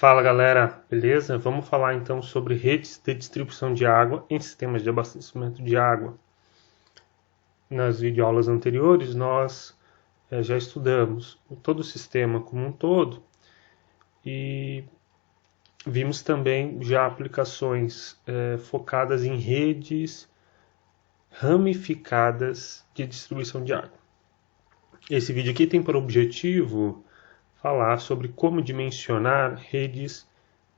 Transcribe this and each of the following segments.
Fala galera, beleza? Vamos falar então sobre redes de distribuição de água em sistemas de abastecimento de água. Nas videoaulas anteriores nós já estudamos todo o sistema como um todo e vimos também já aplicações focadas em redes ramificadas de distribuição de água. Esse vídeo aqui tem por objetivo falar sobre como dimensionar redes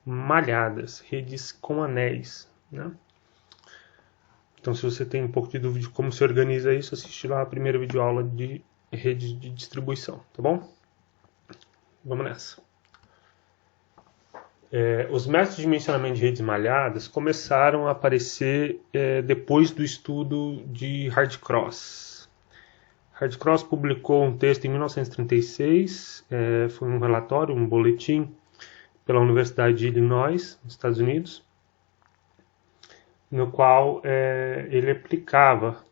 malhadas, redes com anéis, né? Então, se você tem um pouco de dúvida de como se organiza isso, assiste lá a primeira videoaula de redes de distribuição, tá bom? Vamos nessa. Os métodos de dimensionamento de redes malhadas começaram a aparecer depois do estudo de Hardcross. Hardcross publicou um texto em 1936, foi um relatório, um boletim pela Universidade de Illinois, nos Estados Unidos, no qual ele aplicava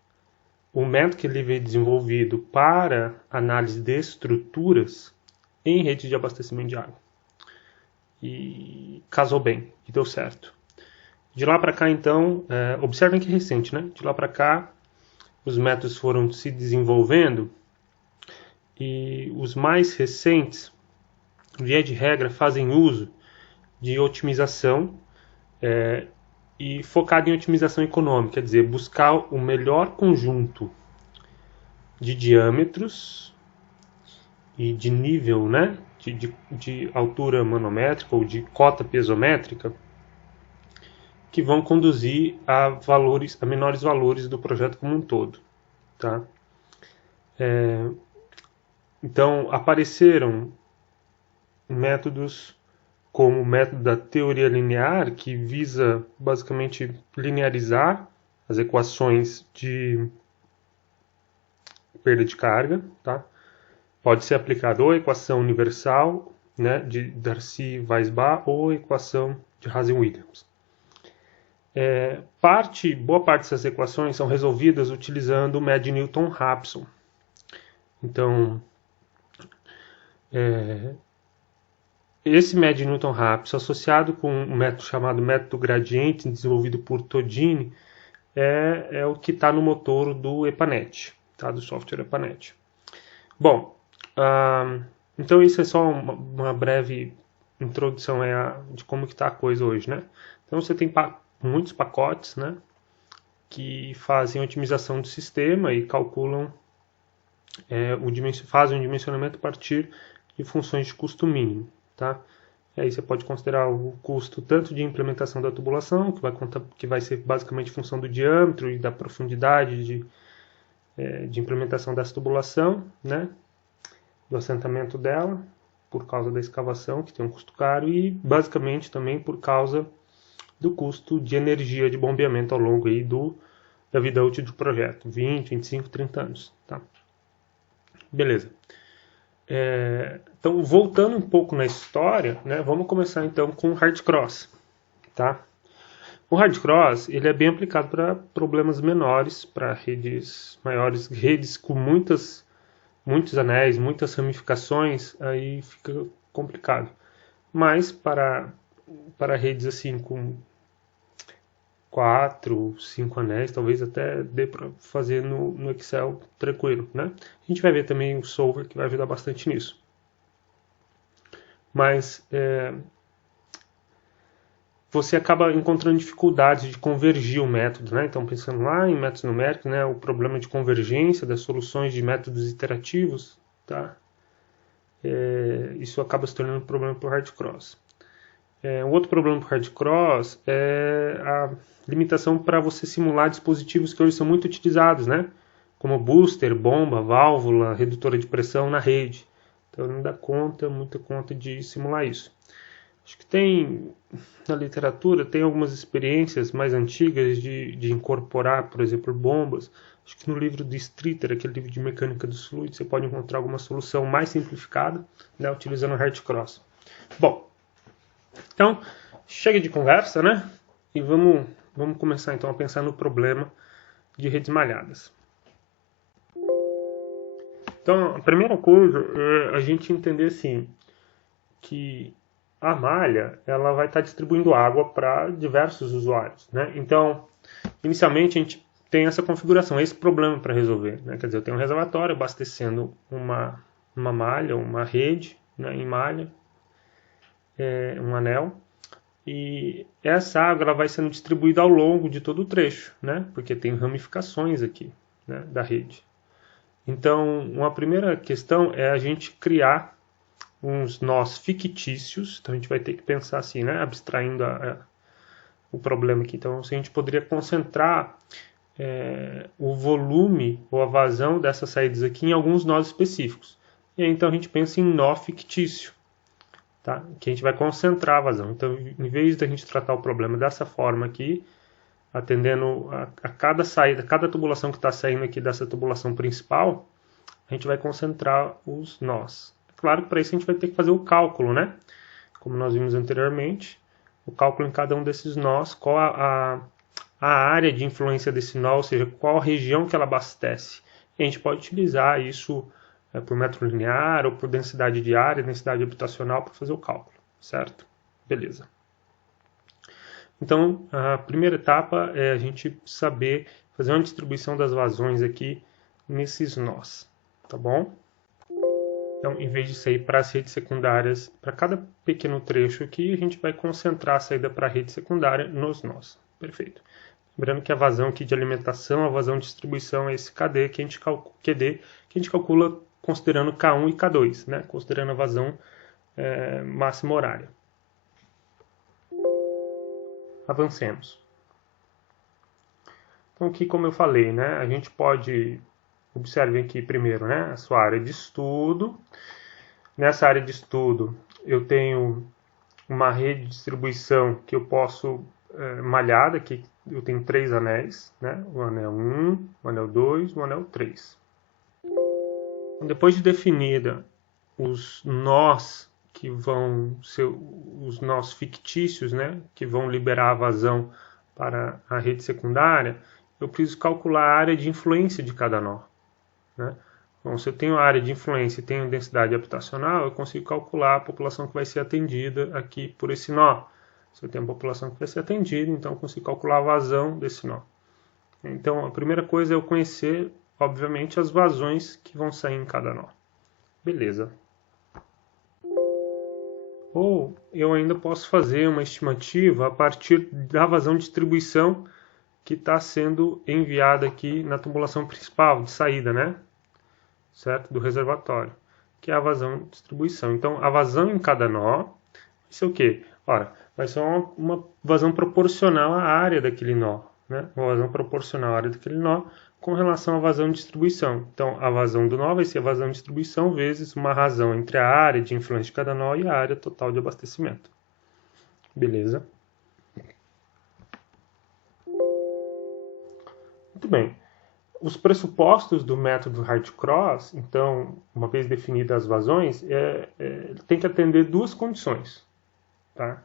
o método que ele veio desenvolvido para análise de estruturas em redes de abastecimento de água. E casou bem, e deu certo. De lá para cá, então, observem que é recente, né? De lá para cá, os métodos foram se desenvolvendo e os mais recentes, via de regra, fazem uso de otimização e focado em otimização econômica, quer dizer, buscar o melhor conjunto de diâmetros e de nível, né, de altura manométrica ou de cota piezométrica que vão conduzir a menores valores do projeto como um todo, tá? Então apareceram métodos como o método da teoria linear, que visa basicamente linearizar as equações de perda de carga, tá? Pode ser aplicado ou a equação universal, né, de Darcy-Weisbach ou a equação de Hazen-Williams. Boa parte dessas equações são resolvidas utilizando o método de Newton-Raphson. Então, esse método de Newton-Raphson, associado com um método chamado método gradiente, desenvolvido por Todini, é o que está no motor do EPANET, tá? Do software EPANET. Bom, então isso é só uma breve introdução de como que está a coisa hoje, né? Então você tem muitos pacotes, né, que fazem otimização do sistema e calculam, fazem um dimensionamento a partir de funções de custo mínimo, tá? E aí você pode considerar o custo tanto de implementação da tubulação, que vai ser basicamente função do diâmetro e da profundidade de implementação dessa tubulação, né, do assentamento dela, por causa da escavação, que tem um custo caro, e basicamente também por causa do custo de energia de bombeamento ao longo aí da vida útil do projeto, 20, 25, 30 anos. Tá? Beleza. Então, voltando um pouco na história, né, vamos começar então com o Hardcross. Tá? O Hardcross ele é bem aplicado para problemas menores, para redes maiores, redes com muitos anéis, muitas ramificações, aí fica complicado. Mas para redes assim com 4, 5 anéis, talvez até dê para fazer no Excel tranquilo, né? A gente vai ver também o solver que vai ajudar bastante nisso. Mas você acaba encontrando dificuldades de convergir o método, né? Então, pensando lá em métodos numéricos, né? O problema de convergência das soluções de métodos iterativos, tá? Isso acaba se tornando um problema para o Hardcross. Um outro problema para o Hardcross é a limitação para você simular dispositivos que hoje são muito utilizados, né? Como booster, bomba, válvula, redutora de pressão na rede. Então não dá muita conta de simular isso. Acho que tem, na literatura, tem algumas experiências mais antigas de incorporar, por exemplo, bombas. Acho que no livro do Streeter, aquele livro de mecânica dos fluidos, você pode encontrar alguma solução mais simplificada, né, utilizando o Hardcross. Bom, então, chega de conversa, né? E vamos começar então a pensar no problema de redes malhadas. Então, a primeira coisa é a gente entender assim, que a malha ela vai estar distribuindo água para diversos usuários, né? Então, inicialmente a gente tem essa configuração, esse problema para resolver, né? Quer dizer, eu tenho um reservatório abastecendo uma malha, uma rede, né, em malha, um anel, e essa água ela vai sendo distribuída ao longo de todo o trecho, né? Porque tem ramificações aqui, né, da rede. Então, uma primeira questão é a gente criar uns nós fictícios. Então, a gente vai ter que pensar assim, né? Abstraindo o problema aqui. Então, se a gente poderia concentrar o volume ou a vazão dessas saídas aqui em alguns nós específicos. E aí, então, a gente pensa em nó fictício, tá? Que a gente vai concentrar a vazão. Então, em vez da gente tratar o problema dessa forma aqui, atendendo a cada saída, cada tubulação que está saindo aqui dessa tubulação principal, a gente vai concentrar os nós. Claro que para isso a gente vai ter que fazer o cálculo, né? Como nós vimos anteriormente, o cálculo em cada um desses nós, qual a área de influência desse nó, ou seja, qual a região que ela abastece. E a gente pode utilizar isso por metro linear ou por densidade de área, densidade habitacional para fazer o cálculo, certo? Beleza. Então, a primeira etapa é a gente saber fazer uma distribuição das vazões aqui nesses nós, tá bom? Então, em vez de sair para as redes secundárias, para cada pequeno trecho aqui, a gente vai concentrar a saída para a rede secundária nos nós. Perfeito. Lembrando que a vazão aqui de alimentação, a vazão de distribuição é esse QD que a gente calcula considerando K1 e K2, né? Considerando a vazão máxima horária. Avancemos. Então, aqui, como eu falei, né? A gente pode... Observem aqui primeiro, né? A sua área de estudo. Nessa área de estudo, eu tenho uma rede de distribuição que eu posso malhada, que eu tenho 3 anéis, né? O anel 1, o anel 2, o anel 3. Depois de definida os nós que vão ser os nós fictícios, né? Que vão liberar a vazão para a rede secundária, eu preciso calcular a área de influência de cada nó, né? Bom, se eu tenho a área de influência e tenho densidade habitacional, eu consigo calcular a população que vai ser atendida aqui por esse nó. Se eu tenho uma população que vai ser atendida, então eu consigo calcular a vazão desse nó. Então, a primeira coisa é eu conhecer, obviamente, as vazões que vão sair em cada nó. Beleza. Ou eu ainda posso fazer uma estimativa a partir da vazão de distribuição que está sendo enviada aqui na tubulação principal, de saída, né? Certo? Do reservatório, que é a vazão de distribuição. Então, a vazão em cada nó vai ser o quê? Ora, vai ser uma vazão proporcional à área daquele nó, né? Uma vazão proporcional à área daquele nó com relação à vazão de distribuição. Então, a vazão do nó vai ser a vazão de distribuição vezes uma razão entre a área de influência de cada nó e a área total de abastecimento. Beleza? Muito bem. Os pressupostos do método Hart-Cross, então, uma vez definidas as vazões, tem que atender duas condições, tá?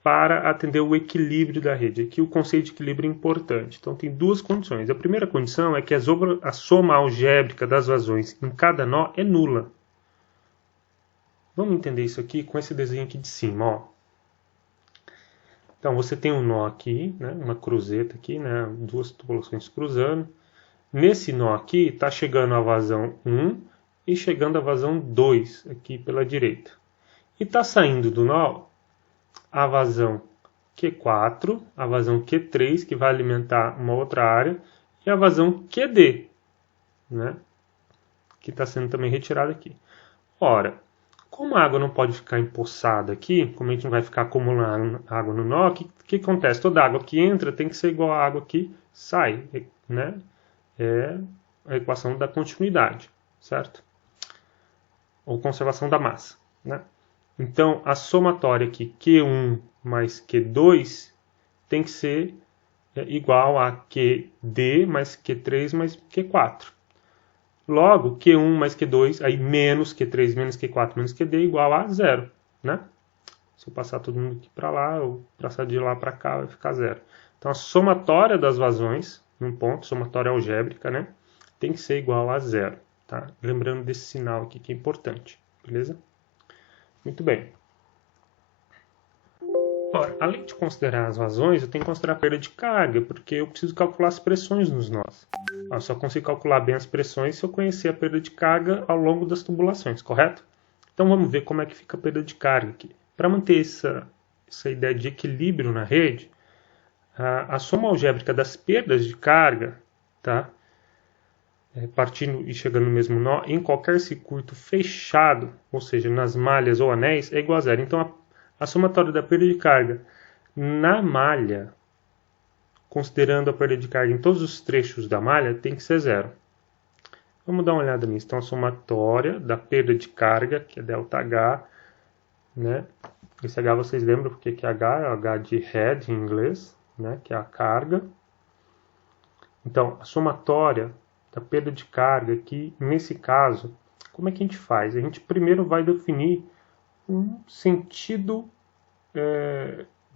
Para atender o equilíbrio da rede. Aqui o conceito de equilíbrio é importante. Então, tem duas condições. A primeira condição é que a soma algébrica das vazões em cada nó é nula. Vamos entender isso aqui com esse desenho aqui de cima, ó. Então, você tem um nó aqui, né, uma cruzeta aqui, né, duas tubulações cruzando. Nesse nó aqui, está chegando a vazão 1 e chegando a vazão 2 aqui pela direita. E está saindo do nó a vazão Q4, a vazão Q3, que vai alimentar uma outra área, e a vazão QD, né, que está sendo também retirada aqui. Ora, como a água não pode ficar empoçada aqui, como a gente não vai ficar acumulando água no nó, o que acontece? Toda água que entra tem que ser igual à água que sai, né? É a equação da continuidade, certo? Ou conservação da massa, né? Então, a somatória aqui, Q1 mais Q2, tem que ser igual a QD mais Q3 mais Q4. Logo, Q1 mais Q2, aí menos Q3 menos Q4 menos QD igual a 0, né? Se eu passar todo mundo aqui para lá, ou passar de lá para cá, vai ficar 0. Então, a somatória das vazões, num ponto, somatória algébrica, né? Tem que ser igual a 0, tá? Lembrando desse sinal aqui que é importante, beleza? Muito bem. Ora, além de considerar as vazões, eu tenho que considerar a perda de carga, porque eu preciso calcular as pressões nos nós. Eu só consigo calcular bem as pressões se eu conhecer a perda de carga ao longo das tubulações, correto? Então vamos ver como é que fica a perda de carga aqui. Para manter essa ideia de equilíbrio na rede, a soma algébrica das perdas de carga, tá? Partindo e chegando no mesmo nó, em qualquer circuito fechado, ou seja, nas malhas ou anéis, é igual a zero. Então a somatória da perda de carga na malha, considerando a perda de carga em todos os trechos da malha, tem que ser zero. Vamos dar uma olhada nisso. Então a somatória da perda de carga, que é ΔH, né? Esse H vocês lembram porque que H é o H de head em inglês, né? Que é a carga. Então a somatória da perda de carga aqui, nesse caso, como é que a gente faz? A gente primeiro vai definir um sentido,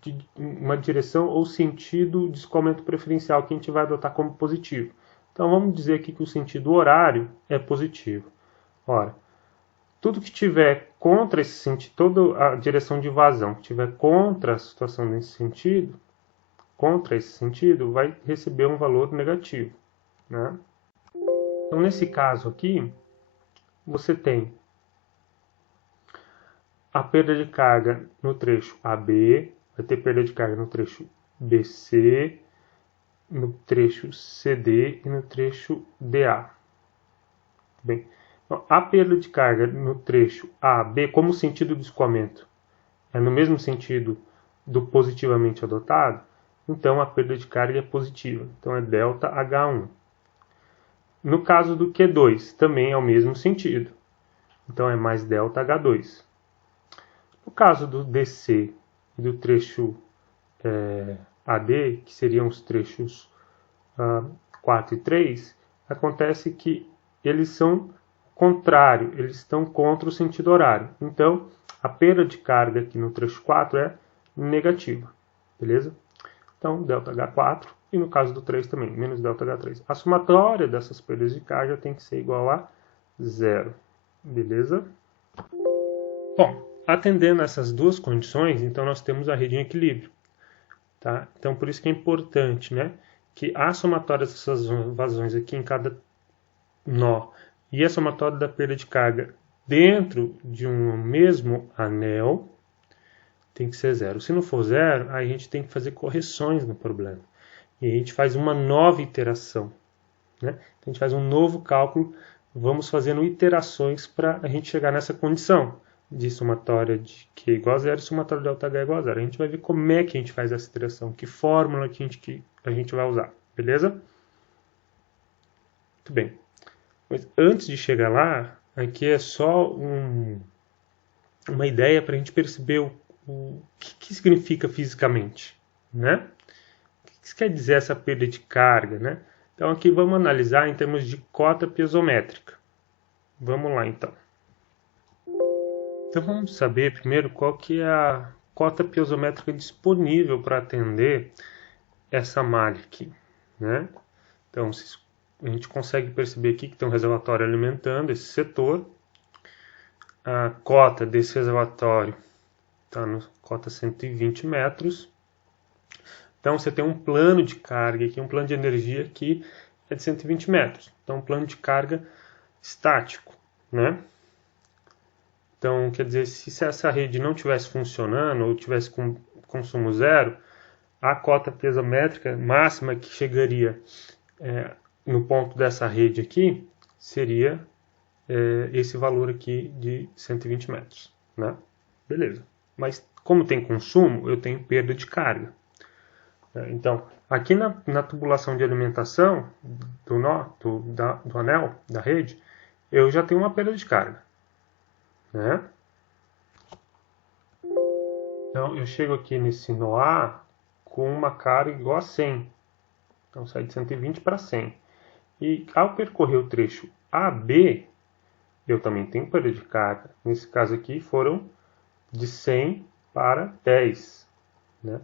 de uma direção ou sentido de escoamento preferencial que a gente vai adotar como positivo. Então vamos dizer aqui que o sentido horário é positivo. Ora, tudo que estiver contra esse sentido, toda a direção de vazão que estiver contra a situação nesse sentido, contra esse sentido, vai receber um valor negativo, né? Então, nesse caso aqui, você tem a perda de carga no trecho AB, vai ter perda de carga no trecho BC, no trecho CD e no trecho DA. Bem, então, a perda de carga no trecho AB, como sentido do escoamento é no mesmo sentido do positivamente adotado, então a perda de carga é positiva. Então é ΔH1. No caso do Q2, também é o mesmo sentido. Então é mais ΔH2. No caso do DC e do trecho AD, que seriam os trechos 4 e 3, acontece que eles são contrário, eles estão contra o sentido horário. Então, a perda de carga aqui no trecho 4 é negativa, beleza? Então, ΔH4, e no caso do 3 também, menos ΔH3. A somatória dessas perdas de carga tem que ser igual a zero, beleza? Bom, atendendo a essas duas condições, então nós temos a rede em equilíbrio. Tá? Então, por isso que é importante, né, que a somatória dessas vazões aqui em cada nó e a somatória da perda de carga dentro de um mesmo anel tem que ser zero. Se não for zero, aí a gente tem que fazer correções no problema. E a gente faz uma nova iteração, né? A gente faz um novo cálculo, vamos fazendo iterações para a gente chegar nessa condição de somatória de Q igual a zero e somatória de ΔH igual a zero. A gente vai ver como é que a gente faz essa iteração, que fórmula que a gente vai usar, beleza? Muito bem. Mas antes de chegar lá, aqui é só uma ideia para a gente perceber o que significa fisicamente, né? O que isso quer dizer essa perda de carga, né? Então aqui vamos analisar em termos de cota piezométrica. Vamos lá então. Então vamos saber primeiro qual que é a cota piezométrica disponível para atender essa malha aqui, né? Então a gente consegue perceber aqui que tem um reservatório alimentando esse setor. A cota desse reservatório está no cota 120 metros. Então você tem um plano de carga aqui, um plano de energia que é de 120 metros. Então um plano de carga estático, né? Então quer dizer, se essa rede não estivesse funcionando ou tivesse com consumo zero, a cota piezométrica máxima que chegaria no ponto dessa rede aqui seria esse valor aqui de 120 metros, né? Beleza. Mas como tem consumo, eu tenho perda de carga. Então, aqui na tubulação de alimentação do nó, do anel, da rede, eu já tenho uma perda de carga, né? Então, eu chego aqui nesse nó A com uma carga igual a 100. Então, sai de 120 para 100. E ao percorrer o trecho AB, eu também tenho perda de carga. Nesse caso aqui, foram de 100 para 10, né?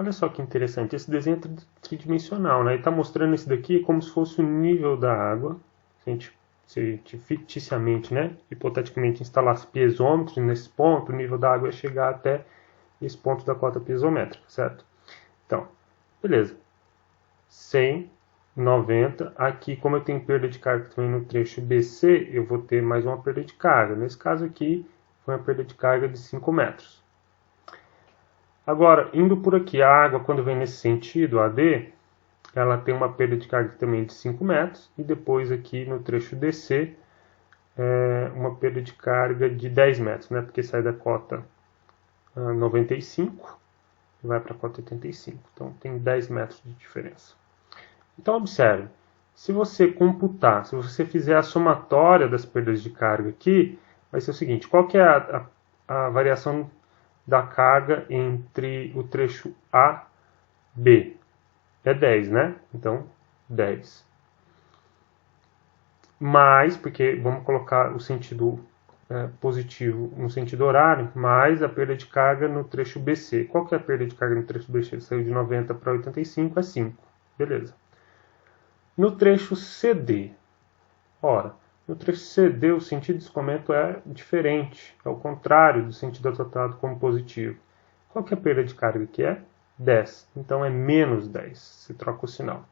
Olha só que interessante, esse desenho é tridimensional, né? Ele está mostrando esse daqui como se fosse o nível da água. Se a gente ficticiamente, né, hipoteticamente instalasse piezômetros nesse ponto, o nível da água ia chegar até esse ponto da cota piezométrica, certo? Então, beleza. 100, 90. Aqui, como eu tenho perda de carga também no trecho BC, eu vou ter mais uma perda de carga. Nesse caso aqui, foi uma perda de carga de 5 metros. Agora, indo por aqui, a água, quando vem nesse sentido, AD, ela tem uma perda de carga também de 5 metros. E depois aqui no trecho DC, uma perda de carga de 10 metros, né? Porque sai da cota 95 e vai para a cota 85. Então, tem 10 metros de diferença. Então, observe, se você computar, se você fizer a somatória das perdas de carga aqui, vai ser o seguinte, qual que é a variação da carga entre o trecho A e B? É 10, né? Então, 10. Mais, porque vamos colocar o sentido positivo no sentido horário, mais a perda de carga no trecho BC. Qual que é a perda de carga no trecho BC? Saiu de 90 para 85, é 5. Beleza. No trecho CD, ora, no trecho CD o sentido de descomento é diferente, é o contrário do sentido adotado como positivo. Qual que é a perda de carga que é? 10. Então é menos 10, você troca o sinal.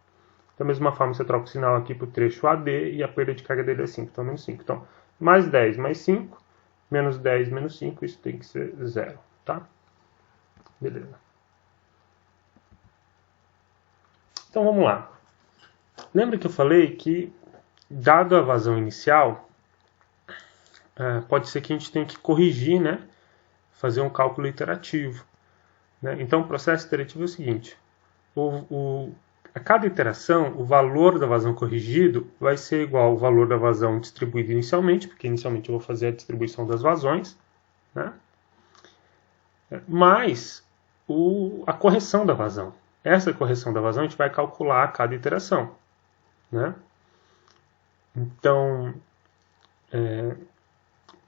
Da mesma forma, você troca o sinal aqui para o trecho AD e a perda de carga dele é 5, então menos 5. Então, mais 10 mais 5, menos 10 menos 5, isso tem que ser 0, tá? Beleza. Então vamos lá. Lembra que eu falei que, dado a vazão inicial, pode ser que a gente tenha que corrigir, né? Fazer um cálculo iterativo. Né? Então, o processo iterativo é o seguinte. A cada iteração, o valor da vazão corrigido vai ser igual ao valor da vazão distribuída inicialmente, porque inicialmente eu vou fazer a distribuição das vazões, né? Mais a correção da vazão. Essa correção da vazão a gente vai calcular a cada iteração. Né? Então,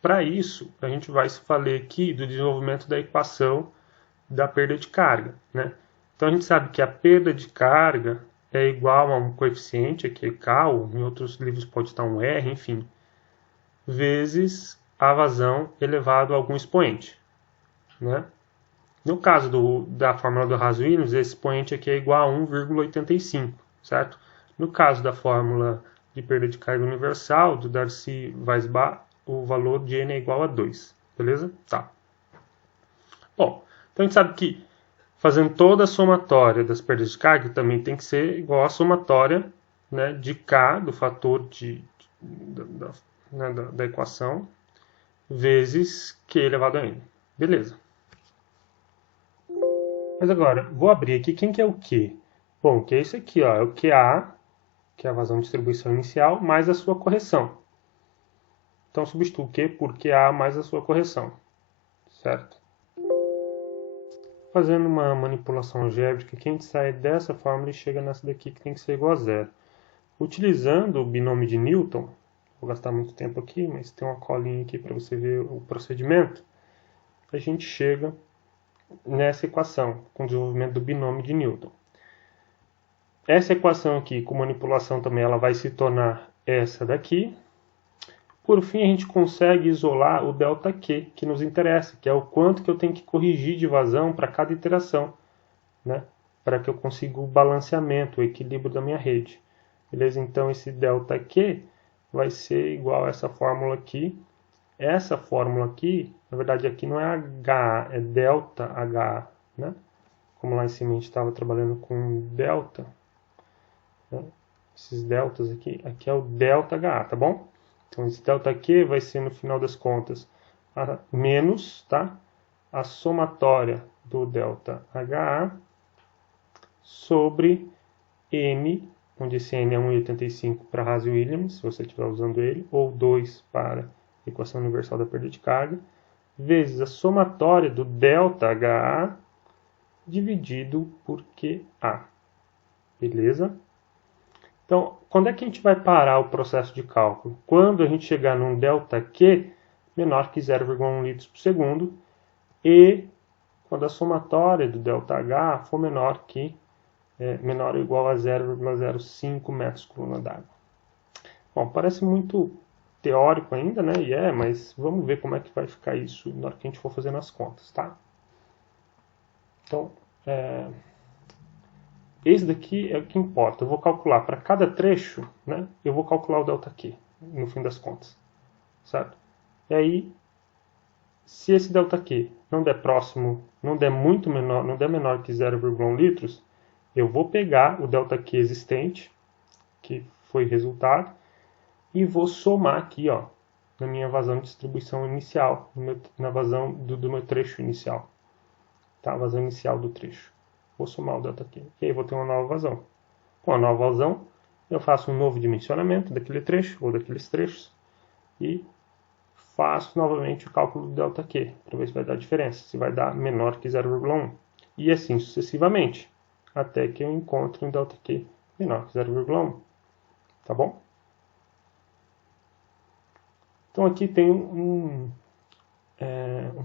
para isso, a gente vai se valer aqui do desenvolvimento da equação da perda de carga. Né? Então, a gente sabe que a perda de carga é igual a um coeficiente, aqui é K, ou em outros livros pode estar um R, enfim, vezes a vazão elevado a algum expoente. Né? No caso da fórmula do Haas-Williams, esse expoente aqui é igual a 1,85, certo? No caso da fórmula de perda de carga universal, do Darcy-Weisbach, o valor de N é igual a 2, beleza? Tá. Bom, então a gente sabe que fazendo toda a somatória das perdas de carga também tem que ser igual à somatória, né, de K, do fator da equação, vezes Q elevado a N. Beleza. Mas agora, vou abrir aqui, quem que é o Q? Bom, que é isso aqui, ó, é o QA, que é a vazão de distribuição inicial, mais a sua correção. Então, substituo o Q por QA mais a sua correção, certo? Fazendo uma manipulação algébrica, que a gente sai dessa fórmula e chega nessa daqui, que tem que ser igual a zero. Utilizando o binômio de Newton, vou gastar muito tempo aqui, mas tem uma colinha aqui para você ver o procedimento, a gente chega nessa equação, com o desenvolvimento do binômio de Newton. Essa equação aqui, com manipulação também, ela vai se tornar essa daqui. Por fim, a gente consegue isolar o ΔQ, que nos interessa, que é o quanto que eu tenho que corrigir de vazão para cada iteração, né? Para que eu consiga o balanceamento, o equilíbrio da minha rede. Beleza? Então, esse ΔQ vai ser igual a essa fórmula aqui. Essa fórmula aqui, na verdade, aqui não é HA, é ΔHA, né? Como lá em cima a gente estava trabalhando com delta, né? Esses deltas aqui é o ΔHA, tá bom? Então, esse ΔQ vai ser, no final das contas, menos, tá? A somatória do ΔHA sobre N, onde esse N é 1,85 para Haas-Williams, se você estiver usando ele, ou 2 para a equação universal da perda de carga, vezes a somatória do ΔHA dividido por QA. Beleza? Então, quando é que a gente vai parar o processo de cálculo? Quando a gente chegar num ΔQ menor que 0,1 litros por segundo e quando a somatória do ΔH for menor ou igual a 0,05 metros por coluna d'água. Bom, parece muito teórico ainda, né? Mas vamos ver como é que vai ficar isso na hora que a gente for fazendo as contas, tá? Então, esse daqui é o que importa. Eu vou calcular para cada trecho, né? Eu vou calcular o ΔQ, no fim das contas, certo? E aí, se esse ΔQ não der próximo, não der muito menor, não der menor que 0,1 litros, eu vou pegar o ΔQ existente, que foi resultado, e vou somar aqui, ó, na minha vazão de distribuição inicial, na vazão do meu trecho inicial, tá? A vazão inicial do trecho. Vou somar o ΔQ. E aí vou ter uma nova vazão. Com a nova vazão, eu faço um novo dimensionamento daquele trecho, ou daqueles trechos, e faço novamente o cálculo do ΔQ, para ver se vai dar diferença, se vai dar menor que 0,1. E assim sucessivamente, até que eu encontre um ΔQ menor que 0,1. Tá bom? Então aqui tem um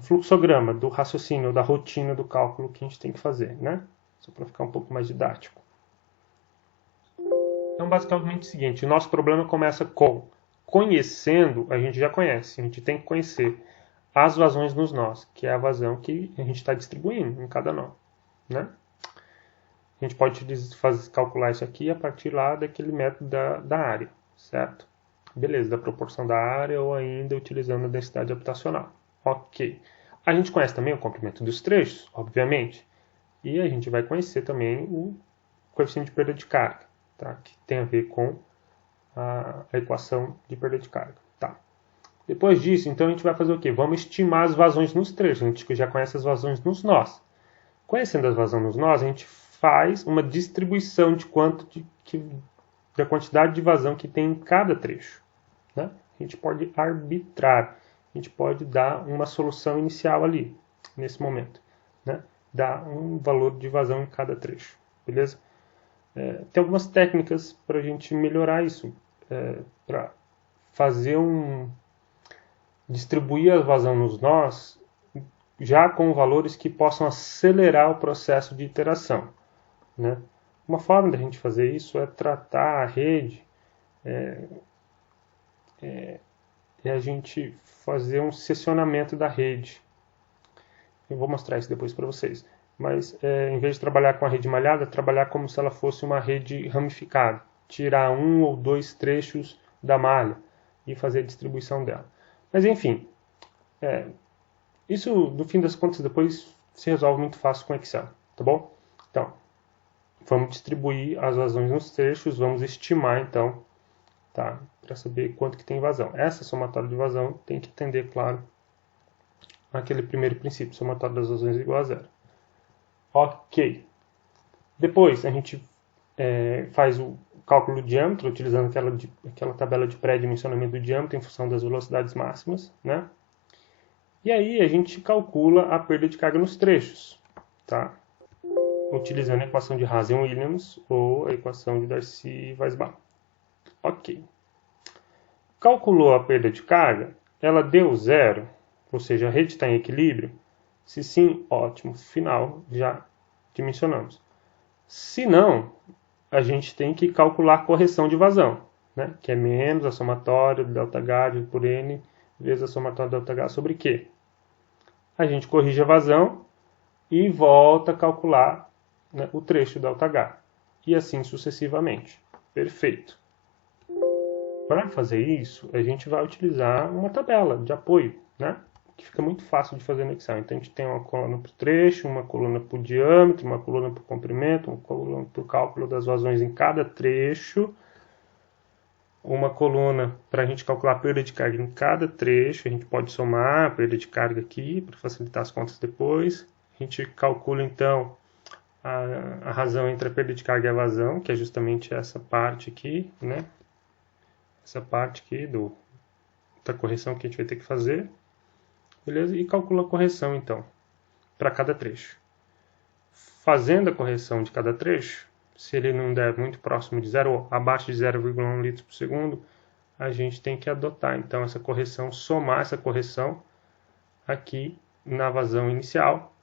fluxograma do raciocínio, da rotina do cálculo que a gente tem que fazer, né? Só para ficar um pouco mais didático. Então, basicamente é o seguinte, o nosso problema começa com conhecendo, a gente já conhece, a gente tem que conhecer as vazões nos nós, que é a vazão que a gente está distribuindo em cada nó, né? A gente pode calcular isso aqui a partir lá daquele método da área, certo? Beleza, da proporção da área ou ainda utilizando a densidade habitacional. Ok. A gente conhece também o comprimento dos trechos, obviamente, e a gente vai conhecer também o coeficiente de perda de carga, tá? Que tem a ver com a equação de perda de carga. Tá. Depois disso, então a gente vai fazer o quê? Vamos estimar as vazões nos trechos. A gente já conhece as vazões nos nós. Conhecendo as vazões nos nós, a gente faz uma distribuição da quantidade de vazão que tem em cada trecho. Né? A gente pode arbitrar, a gente pode dar uma solução inicial ali, nesse momento. Né? Dar um valor de vazão em cada trecho. Beleza? Tem algumas técnicas para a gente melhorar isso. Para fazer distribuir a vazão nos nós já com valores que possam acelerar o processo de iteração. Né? Uma forma da gente fazer isso é tratar a rede, a gente fazer um seccionamento da rede. Eu vou mostrar isso depois para vocês. Mas em vez de trabalhar com a rede malhada, trabalhar como se ela fosse uma rede ramificada. Tirar um ou dois trechos da malha e fazer a distribuição dela. Mas enfim, isso no fim das contas depois se resolve muito fácil com Excel, tá bom? Então, vamos distribuir as vazões nos trechos, vamos estimar então, tá? Para saber quanto que tem vazão. Essa somatória de vazão tem que atender, claro, aquele primeiro princípio, somatória das vazões igual a zero. Ok. Depois a gente faz o cálculo do diâmetro, utilizando aquela tabela de pré-dimensionamento do diâmetro em função das velocidades máximas, né? E aí a gente calcula a perda de carga nos trechos, tá? Utilizando a equação de Hazen-Williams ou a equação de Darcy-Weisbach. Ok. Calculou a perda de carga, ela deu zero, ou seja, a rede está em equilíbrio? Se sim, ótimo, final, já dimensionamos. Se não, a gente tem que calcular a correção de vazão, né? Que é menos a somatória do ΔH por N vezes a somatória do ΔH sobre Q. A gente corrige a vazão e volta a calcular, né, o trecho ΔH. E assim sucessivamente. Perfeito. Para fazer isso, a gente vai utilizar uma tabela de apoio, né? Que fica muito fácil de fazer no Excel. Então, a gente tem uma coluna para o trecho, uma coluna para o diâmetro, uma coluna para o comprimento, uma coluna para o cálculo das vazões em cada trecho, uma coluna para a gente calcular a perda de carga em cada trecho. A gente pode somar a perda de carga aqui para facilitar as contas depois. A gente calcula, então, a razão entre a perda de carga e a vazão, que é justamente essa parte aqui, né? Essa parte aqui da correção que a gente vai ter que fazer. Beleza? E calcula a correção, então, para cada trecho. Fazendo a correção de cada trecho, se ele não der muito próximo de 0 ou abaixo de 0,1 litros por segundo, a gente tem que adotar, então, essa correção, somar essa correção aqui na vazão inicial,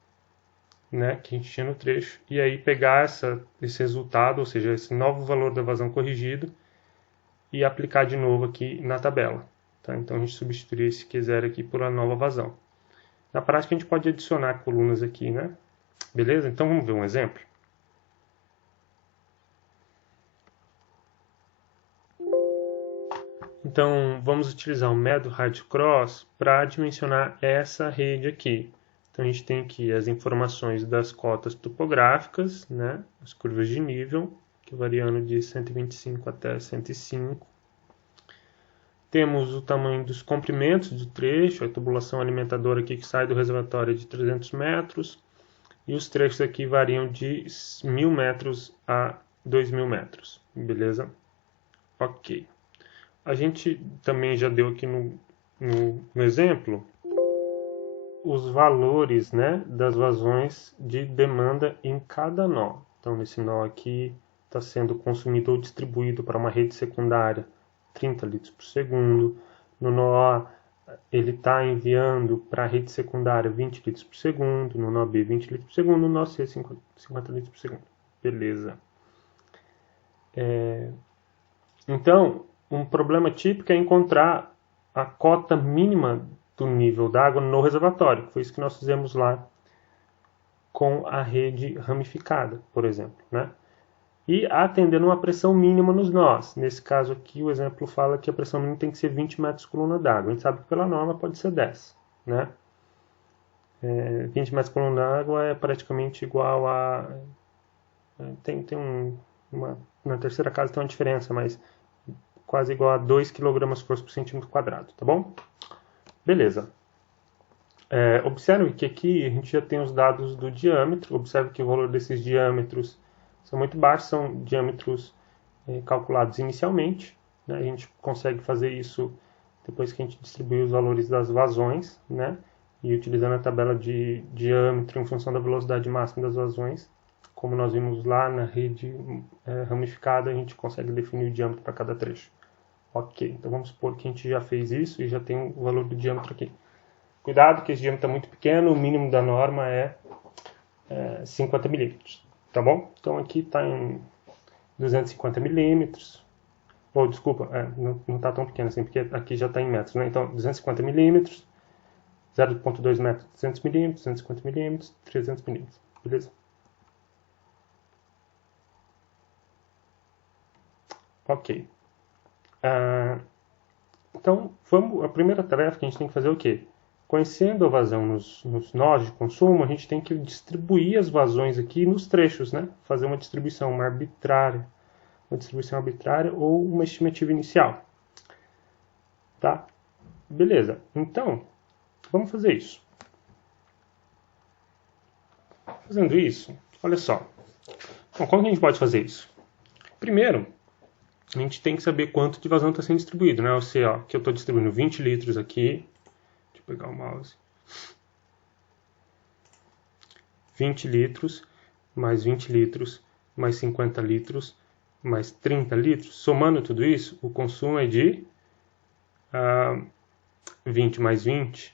né, que a gente tinha no trecho, e aí pegar esse resultado, ou seja, esse novo valor da vazão corrigido, e aplicar de novo aqui na tabela. Tá? Então, a gente substitui esse Q0 aqui por uma nova vazão. Na prática, a gente pode adicionar colunas aqui, né? Beleza? Então vamos ver um exemplo. Então vamos utilizar o método Hardcross para dimensionar essa rede aqui. Então a gente tem aqui as informações das cotas topográficas, né? As curvas de nível, que variando de 125 até 105. Temos o tamanho dos comprimentos do trecho, a tubulação alimentadora aqui que sai do reservatório é de 300 metros. E os trechos aqui variam de 1.000 metros a 2.000 metros. Beleza? Ok. A gente também já deu aqui no exemplo os valores, né, das vazões de demanda em cada nó. Então, nesse nó aqui está sendo consumido ou distribuído para uma rede secundária 30 litros por segundo. No nó A, ele está enviando para a rede secundária 20 litros por segundo. No nó B, 20 litros por segundo. No nó C, 50 litros por segundo. Beleza. Então, um problema típico é encontrar a cota mínima do nível d'água no reservatório. Foi isso que nós fizemos lá com a rede ramificada, por exemplo, né? E atendendo uma pressão mínima nos nós. Nesse caso aqui, o exemplo fala que a pressão mínima tem que ser 20 metros por coluna d'água. A gente sabe que pela norma pode ser 10, né? 20 metros por coluna d'água é praticamente igual a... Na terceira casa tem uma diferença, mas quase igual a 2 kg força por centímetro quadrado, tá bom? Beleza. Observe que aqui a gente já tem os dados do diâmetro. Observe que o valor desses diâmetros são muito baixos, são diâmetros calculados inicialmente, né? A gente consegue fazer isso depois que a gente distribui os valores das vazões, né? E utilizando a tabela de diâmetro em função da velocidade máxima das vazões, como nós vimos lá na rede ramificada, a gente consegue definir o diâmetro para cada trecho. Ok, então vamos supor que a gente já fez isso e já tem o valor do diâmetro aqui. Cuidado que esse diâmetro está muito pequeno, o mínimo da norma é 50 milímetros, tá bom? Então aqui está em 250 milímetros, ou desculpa, não está tão pequeno assim, porque aqui já está em metros, né? Então 250 milímetros, 0,2 metros, 200 milímetros, 250 milímetros, 300 milímetros, beleza? Ok. Então, a primeira tarefa que a gente tem que fazer é o quê? Conhecendo a vazão nos nós de consumo, a gente tem que distribuir as vazões aqui nos trechos, né? Fazer uma distribuição arbitrária ou uma estimativa inicial. Tá? Beleza. Então, vamos fazer isso. Fazendo isso, olha só. Bom, como que a gente pode fazer isso? Primeiro, a gente tem que saber quanto de vazão está sendo distribuído, né? Ou seja, que eu estou distribuindo 20 litros aqui. Deixa eu pegar o mouse. 20 litros, mais 20 litros, mais 50 litros, mais 30 litros. Somando tudo isso, o consumo é de 20 mais 20.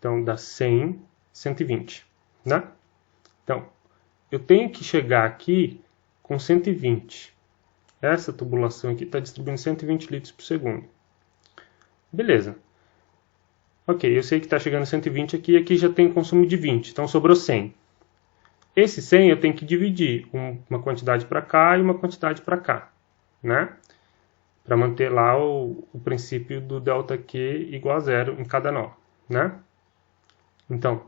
Então, dá 100, 120, né? Então, eu tenho que chegar aqui com 120. Essa tubulação aqui está distribuindo 120 litros por segundo. Beleza. Ok, eu sei que está chegando 120 aqui, e aqui já tem consumo de 20, então sobrou 100. Esse 100 eu tenho que dividir uma quantidade para cá e uma quantidade para cá, né? Para manter lá o princípio do ΔQ igual a zero em cada nó, né? Então,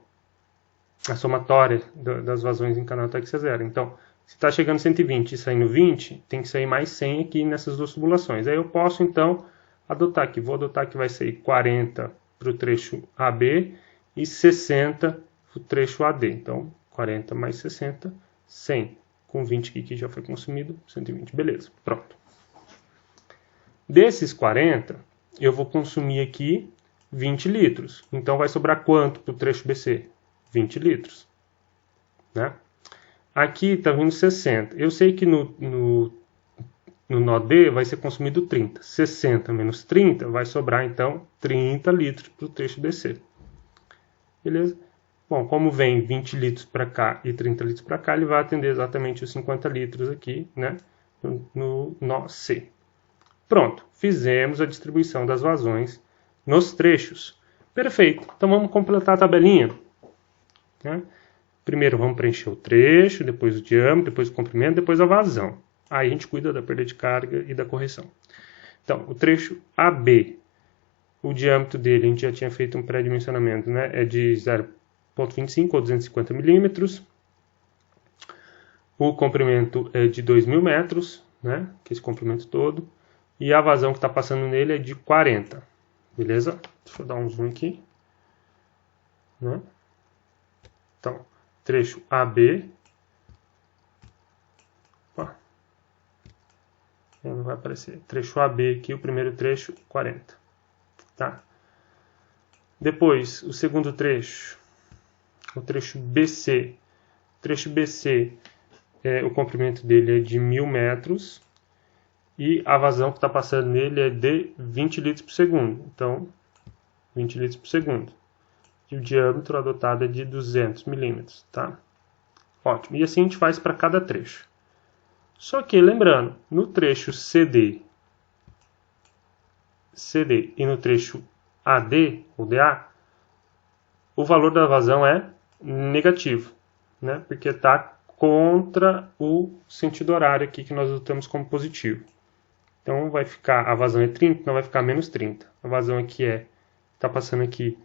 a somatória das vazões em cada nó tem que ser zero. Então, se está chegando 120 e saindo 20, tem que sair mais 100 aqui nessas duas tubulações. Aí eu posso, então, adotar aqui. Vou adotar que vai sair 40 para o trecho AB e 60 para o trecho AD. Então, 40 mais 60, 100. Com 20 aqui que já foi consumido, 120. Beleza, pronto. Desses 40, eu vou consumir aqui 20 litros. Então, vai sobrar quanto para o trecho BC? 20 litros, né? Aqui está vindo 60. Eu sei que no nó D vai ser consumido 30. 60 menos 30 vai sobrar, então, 30 litros para o trecho BC. Beleza? Bom, como vem 20 litros para cá e 30 litros para cá, ele vai atender exatamente os 50 litros aqui, né? No nó C. Pronto, fizemos a distribuição das vazões nos trechos. Perfeito. Então, vamos completar a tabelinha, né? Primeiro vamos preencher o trecho, depois o diâmetro, depois o comprimento, depois a vazão. Aí a gente cuida da perda de carga e da correção. Então, o trecho AB, o diâmetro dele, a gente já tinha feito um pré-dimensionamento, né? É de 0,25 ou 250 milímetros. O comprimento é de 2.000 metros, né? Que é esse comprimento todo. E a vazão que está passando nele é de 40. Beleza? Deixa eu dar um zoom aqui. Né? Então, trecho AB. Opa. Não vai aparecer. Trecho AB aqui, o primeiro trecho, 40. Tá? Depois, o segundo trecho, o trecho BC. O trecho BC, o comprimento dele é de 1.000 metros e a vazão que está passando nele é de 20 litros por segundo. Então, 20 litros por segundo. E o diâmetro adotado é de 200 milímetros, tá? Ótimo. E assim a gente faz para cada trecho. Só que, lembrando, no trecho CD e no trecho AD, ou DA, o valor da vazão é negativo, né? Porque está contra o sentido horário aqui que nós adotamos como positivo. Então vai ficar, a vazão é 30, então vai ficar menos 30. A vazão aqui está passando aqui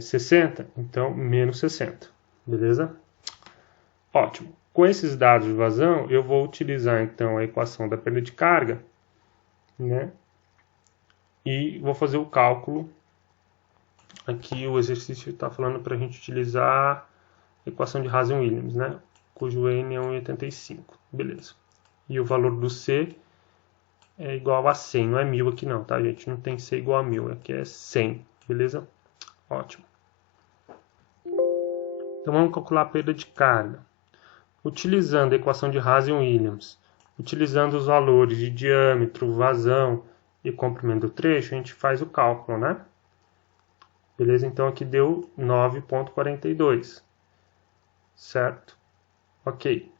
60, então menos 60, beleza? Ótimo. Com esses dados de vazão, eu vou utilizar então a equação da perda de carga, né? E vou fazer o cálculo. Aqui o exercício está falando para a gente utilizar a equação de Hazen-Williams, né? Cujo N é 1,85. Beleza. E o valor do C é igual a 100. Não é 1000 aqui não, tá, gente? Não tem C igual a 1000. Aqui é 100. Beleza? Ótimo. Então vamos calcular a perda de carga. Utilizando a equação de Hazen-Williams, utilizando os valores de diâmetro, vazão e comprimento do trecho, a gente faz o cálculo, né? Beleza? Então aqui deu 9,42. Certo? Ok.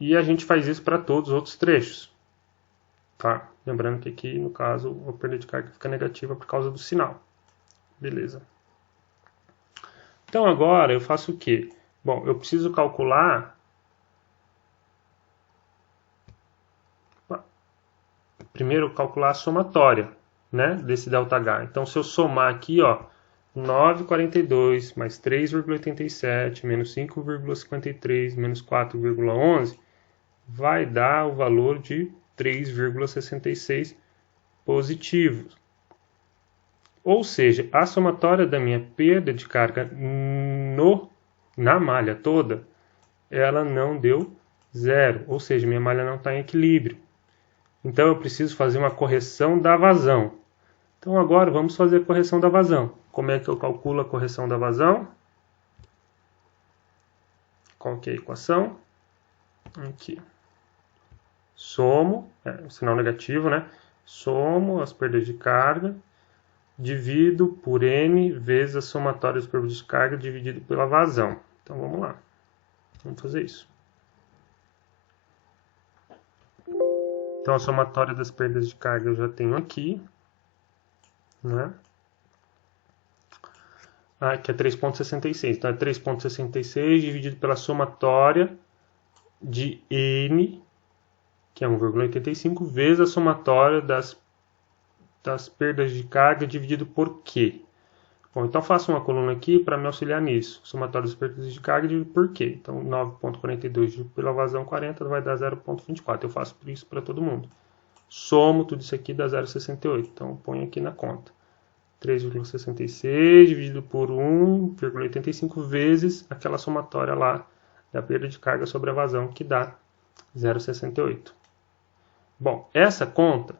E a gente faz isso para todos os outros trechos. Tá? Lembrando que aqui, no caso, a perda de carga fica negativa por causa do sinal. Beleza. Então agora eu faço o quê? Bom, eu preciso calcular... Primeiro, calcular a somatória, né, desse ΔH. Então, se eu somar aqui, ó, 9,42 mais 3,87 menos 5,53 menos 4,11, vai dar o valor de 3,66 positivo. Ou seja, a somatória da minha perda de carga na malha toda, ela não deu zero. Ou seja, minha malha não está em equilíbrio. Então, eu preciso fazer uma correção da vazão. Então, agora, vamos fazer a correção da vazão. Como é que eu calculo a correção da vazão? Qual que é a equação? Aqui. Somo, sinal negativo, né? Somo as perdas de carga, divido por N vezes a somatória das perdas de carga dividido pela vazão. Então, vamos lá. Vamos fazer isso. Então, a somatória das perdas de carga eu já tenho aqui, né? Que é 3,66. Então, é 3,66 dividido pela somatória de N, que é 1,85, vezes a somatória das perdas de carga dividido por Q. Bom, então faço uma coluna aqui para me auxiliar nisso. Somatória das perdas de carga dividido por Q. Então, 9,42 dividido pela vazão 40 vai dar 0,24. Eu faço isso para todo mundo. Somo tudo isso aqui, dá 0,68. Então, ponho aqui na conta. 3,66 dividido por 1,85 vezes aquela somatória lá da perda de carga sobre a vazão, que dá 0,68. Bom, essa conta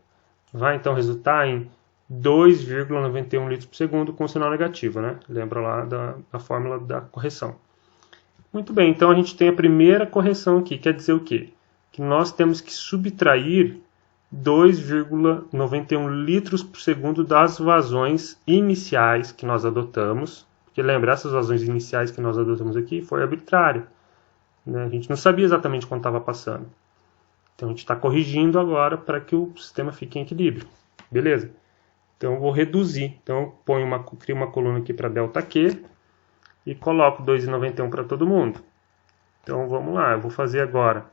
vai então resultar em 2,91 litros por segundo com sinal negativo, né? Lembra lá da fórmula da correção. Muito bem, então a gente tem a primeira correção aqui, quer dizer o quê? Que nós temos que subtrair 2,91 litros por segundo das vazões iniciais que nós adotamos. Porque lembra, essas vazões iniciais que nós adotamos aqui foi arbitrária, né? A gente não sabia exatamente quanto estava passando. Então a gente está corrigindo agora para que o sistema fique em equilíbrio. Beleza? Então eu vou reduzir. Então eu crio uma coluna aqui para ΔQ. e coloco 2,91 para todo mundo. Então vamos lá, eu vou fazer agora.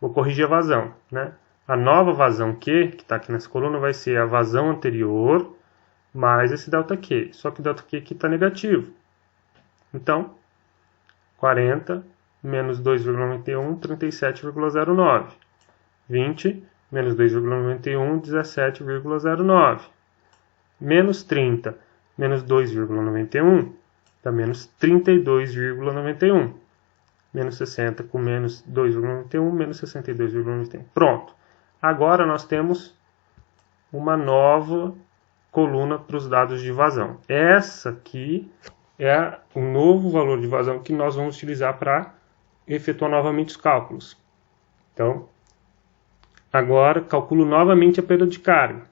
Vou corrigir a vazão, né? A nova vazão Q, que está aqui nessa coluna, vai ser a vazão anterior mais esse ΔQ. Só que o ΔQ aqui está negativo. Então, 40 menos 2,91, 37,09. 20 menos 2,91, 17,09. Menos 30 menos 2,91 dá menos 32,91. Menos 60 com menos 2,91, menos 62,91. Pronto. Agora nós temos uma nova coluna para os dados de vazão. Essa aqui é o novo valor de vazão que nós vamos utilizar para efetuar novamente os cálculos. Então, agora calculo novamente a perda de carga.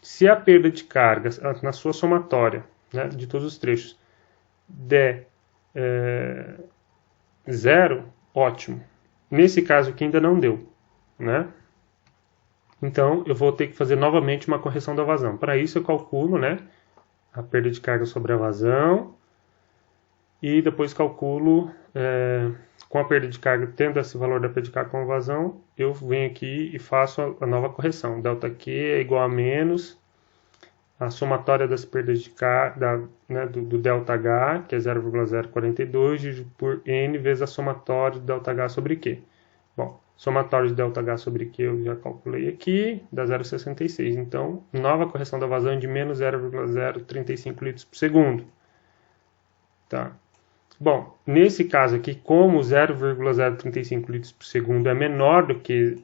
Se a perda de carga na sua somatória, né, de todos os trechos, der 0, ótimo. Nesse caso aqui ainda não deu, né? Então, eu vou ter que fazer novamente uma correção da vazão. Para isso, eu calculo, né, a perda de carga sobre a vazão e depois calculo, com a perda de carga, tendo esse valor da perda de carga com a vazão, eu venho aqui e faço a nova correção. ΔQ é igual a menos a somatória das perdas de carga, né, do ΔH, que é 0,042, dividido por N vezes a somatória do ΔH sobre Q. Bom, somatório de ΔH sobre Q eu já calculei aqui, dá 0,66. Então, nova correção da vazão de menos 0,035 litros por segundo. Tá. Bom, nesse caso aqui, como 0,035 litros por segundo é menor do que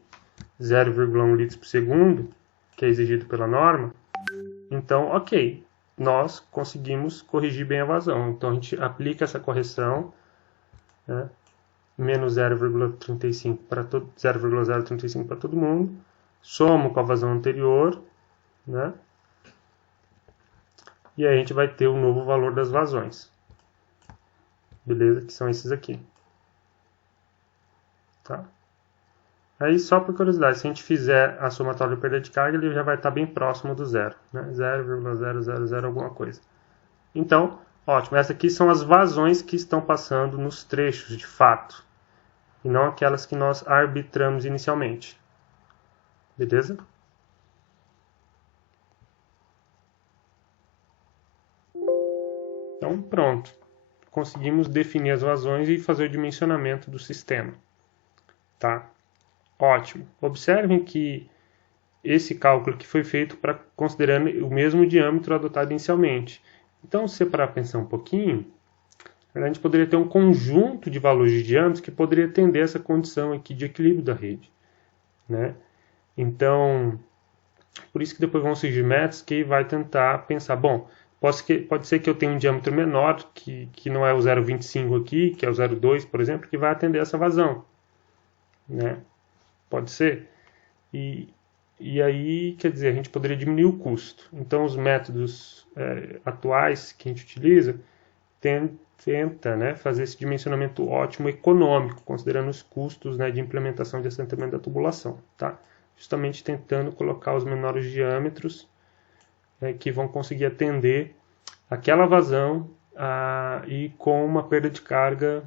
0,1 litros por segundo, que é exigido pela norma, então, ok, nós conseguimos corrigir bem a vazão. Então, a gente aplica essa correção, né, menos 0,35 para 0,035 para todo mundo, somo com a vazão anterior, né, e aí a gente vai ter o novo valor das vazões. Beleza? Que são esses aqui. Tá? Aí, só por curiosidade, se a gente fizer a somatória de perda de carga, ele já vai estar bem próximo do zero, né? 0,000 alguma coisa. Então, ótimo. Essas aqui são as vazões que estão passando nos trechos, de fato. E não aquelas que nós arbitramos inicialmente. Beleza? Então, pronto. Conseguimos definir as vazões e fazer o dimensionamento do sistema. Tá? Ótimo. Observem que esse cálculo que foi feito considerando o mesmo diâmetro adotado inicialmente. Então, se parar para pensar um pouquinho, a gente poderia ter um conjunto de valores de diâmetros que poderia atender essa condição aqui de equilíbrio da rede, né? Então, por isso que depois vão surgir métodos que vai tentar pensar, bom, pode ser que eu tenha um diâmetro menor, que não é o 0,25 aqui, que é o 0,2, por exemplo, que vai atender essa vazão, né? Pode ser. E aí, quer dizer, a gente poderia diminuir o custo. Então, os métodos atuais que a gente utiliza tenta, né, fazer esse dimensionamento ótimo econômico, considerando os custos, né, de implementação de assentamento da tubulação. Tá? Justamente tentando colocar os menores diâmetros que vão conseguir atender aquela vazão e com uma perda de carga,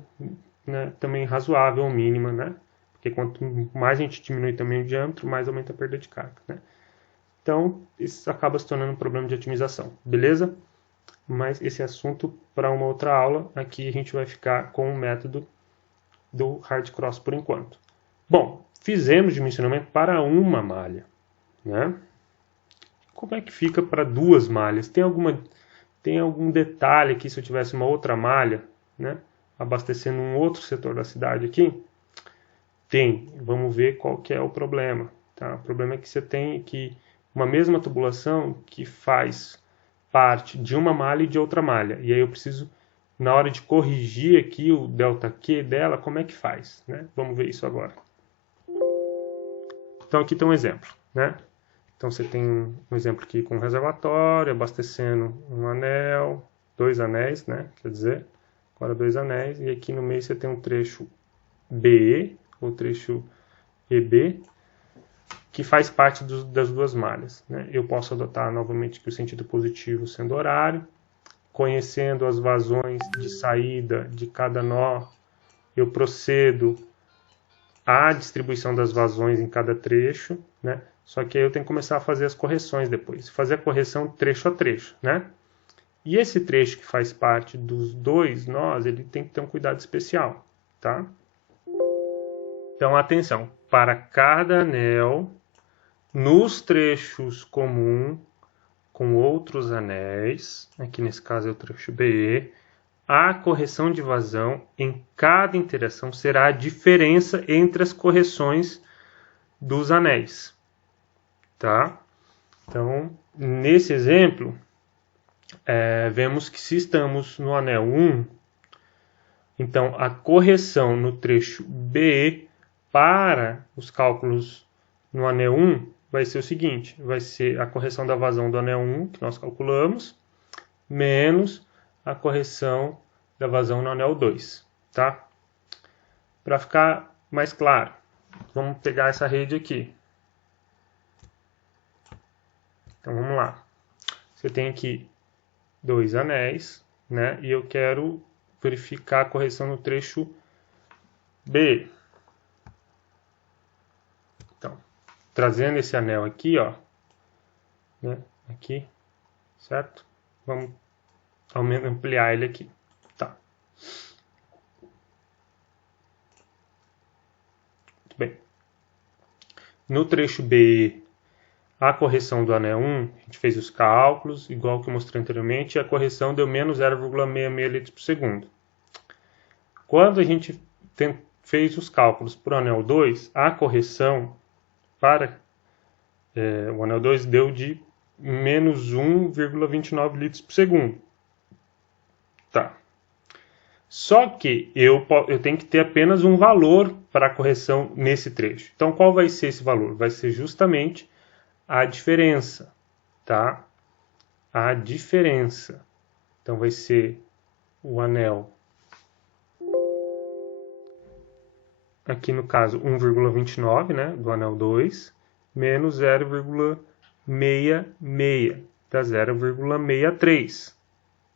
né, também razoável ou mínima, né? Porque quanto mais a gente diminui também o diâmetro, mais aumenta a perda de carga, né? Então, isso acaba se tornando um problema de otimização, beleza? Mas esse assunto para uma outra aula. Aqui a gente vai ficar com o método do hard cross por enquanto. Bom, fizemos dimensionamento para uma malha, né? Como é que fica para duas malhas? Tem algum detalhe aqui se eu tivesse uma outra malha, né, abastecendo um outro setor da cidade aqui? Tem. Vamos ver qual que é o problema. Tá? O problema é que você tem aqui uma mesma tubulação que faz parte de uma malha e de outra malha. E aí eu preciso, na hora de corrigir aqui o ΔQ dela, como é que faz? Né? Vamos ver isso agora. Então aqui tem um exemplo, né? Então você tem um exemplo aqui com um reservatório, abastecendo um anel, dois anéis, né? Quer dizer, agora dois anéis. E aqui no meio você tem um trecho BE, ou trecho EB, que faz parte das duas malhas, né? Eu posso adotar novamente aqui o sentido positivo sendo horário. conhecendo as vazões de saída de cada nó, eu procedo à distribuição das vazões em cada trecho, né? Só que aí eu tenho que começar a fazer as correções depois. Fazer a correção trecho a trecho, né? E esse trecho que faz parte dos dois nós, ele tem que ter um cuidado especial, tá? Então, atenção. Para cada anel, nos trechos comum com outros anéis, aqui nesse caso é o trecho BE, a correção de vazão em cada interação será a diferença entre as correções dos anéis, tá? Então, nesse exemplo, vemos que se estamos no anel 1, então a correção no trecho BE para os cálculos no anel 1 vai ser o seguinte, vai ser a correção da vazão do anel 1, que nós calculamos, menos a correção da vazão no anel 2, tá? Para ficar mais claro, vamos pegar essa rede aqui. Então, vamos lá. Você tem aqui dois anéis, né? E eu quero verificar a correção no trecho B. Então, trazendo esse anel aqui, ó, né? Aqui, certo? Vamos ampliar ele aqui, tá? Muito bem. No trecho B, a correção do anel 1, a gente fez os cálculos, igual que eu mostrei anteriormente, e a correção deu menos 0,66 litros por segundo. Quando a gente fez os cálculos para o anel 2, a correção para o anel 2 deu de menos 1,29 litros por segundo. Tá. Só que eu tenho que ter apenas um valor para a correção nesse trecho. Então, qual vai ser esse valor? Vai ser justamente a diferença, tá? A diferença. Então, vai ser o anel, aqui no caso 1,29, né, do anel 2, menos 0,66, dá 0,63,